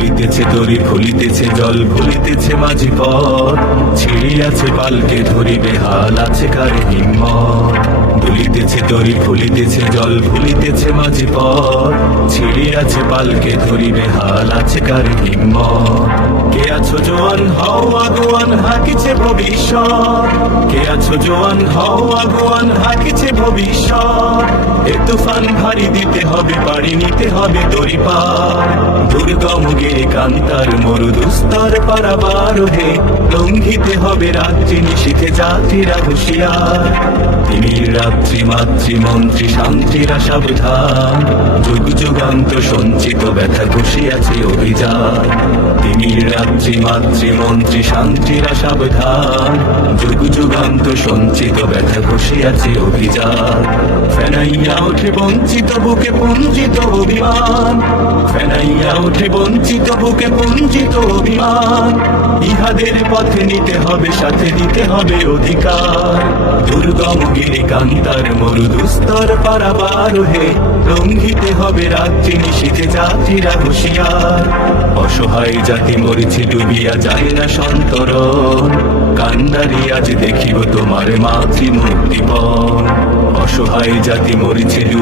দুলিতেছে তরি ফুলিতেছে জল ভুলিতেছে মাঝি পথ, ছিড়িয়াছে পালকে ধরিবে হাল আছে কার হিম্মত। দুলিতেছে তরি ফুলিতেছে জল ভুলিতেছে মাঝি পথ, ছিড়িয়াছে পালকে ধরিবে হাল আছে কার হিম্মত। কে আছো জোয়ান হও আগুয়ান হাকিছে ভবিষ্যৎ, কে আছো জোয়ান হও আগুয়ান হাকিছে ভবিষ্যৎ। এ তুফান ভারী দিতে হবে পাড়ি নিতে হবে দড়ি পার, দুর্গম গিরি কান্তার মরু দুস্তর পারাবার হে। লঙ্ঘিতে হবে রাত্রি নিশীথে জাতিরা হুঁশিয়ার, তিমির রাত্রি মাতৃ মন্ত্রী শান্তিরা সাবধান। যুগ যুগান্ত সঞ্চিত ব্যথা ঘুষিয়াছে অভিযান, তিমির রাত্রি মাতৃ মন্ত্রী শান্তিরা সাবধান। যুগ যুগান্ত সঞ্চিত ব্যথা ঘুষিয়াছে অভিযান। ফেনাইয়া ওঠে বঞ্চিত বুকে পুঞ্জিত অভিমান, ফেনাইয়া ওঠে বঞ্চিত বুকে পুঞ্জিত অভিমান। ইহাদের পথে নিতে হবে সাথে দিতে হবে অধিকার, দুর্গম গিরি কান্তার মরু দুস্তর পারাবার হে। লঙ্ঘিতে হবে রাত্রি নিশীথে জাতিরা হুঁশিয়ার, অসহায় জাতি মরিছে ডুবিয়া যায় না সন্তরণ। কান্ডারি আজ দেখিব তোমার মাতৃ মুক্তিপণ, অসহায় জাতি মরিছে ডুবিয়া